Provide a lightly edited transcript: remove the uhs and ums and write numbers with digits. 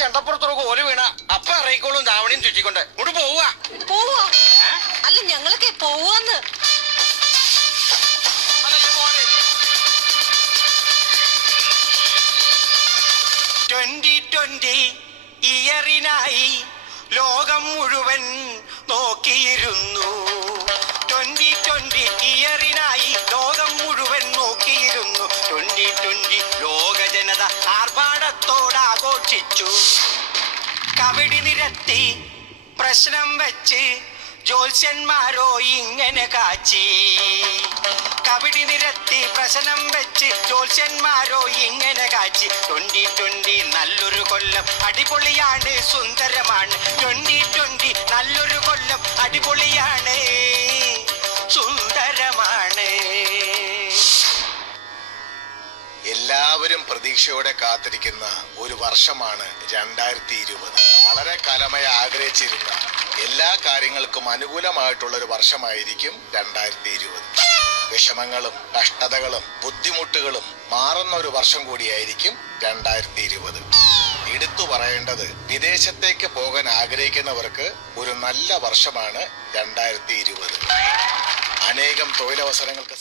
ചെണ്ടപ്പുറത്തൊരു കോല് വീണ അപ്പ ഇറങ്ങിക്കോളും ധാവണിയും ചുറ്റിക്കൊണ്ട് ഇങ്ങോട്ട് പോവാ. അല്ല ഞങ്ങളൊക്കെ പോവാന്ന്. 2020 ഇയറിനായി ലോകം മുഴുവൻ നോക്കിയിരുന്നു. 2020 ഇയറിനായി ലോകം മുഴുവൻ നോക്കിയിരുന്നു. 2020 ലോക ജനത ആർഭാടത്തോടാഘോഷിച്ചു. കബഡി നിരത്തി പ്രശ്നം വെച്ച് ജ്യോത്സ്യന്മാരോ ഇങ്ങനെ കാച്ചി. കബഡി നിരത്തി പ്രശ്നം വെച്ച് ജ്യോത്സ്യന്മാരോ ഇങ്ങനെ കാച്ചി. 2020 നല്ലൊരു കൊല്ലം അടിപൊളിയാണ്, സുന്ദരമാണ്. 2020 നല്ലൊരു കൊല്ലം അടിപൊളിയാണ്, സുന്ദരമാണ്. എല്ലാവരും പ്രതീക്ഷയോടെ കാത്തിരിക്കുന്ന ഒരു വർഷമാണ് 2020. വളരെ കാലമായി ആഗ്രഹിച്ചിരുന്ന എല്ലാ കാര്യങ്ങൾക്കും അനുകൂലമായിട്ടുള്ള ഒരു വർഷമായിരിക്കും 2020. വിഷമങ്ങളും കഷ്ടതകളും ബുദ്ധിമുട്ടുകളും മാറുന്ന ഒരു വർഷം കൂടിയായിരിക്കും 2020. എടുത്തു പറയേണ്ടത്, വിദേശത്തേക്ക് പോകാൻ ആഗ്രഹിക്കുന്നവർക്ക് ഒരു നല്ല വർഷമാണ് 2020. അനേകം തൊഴിലവസരങ്ങൾക്ക്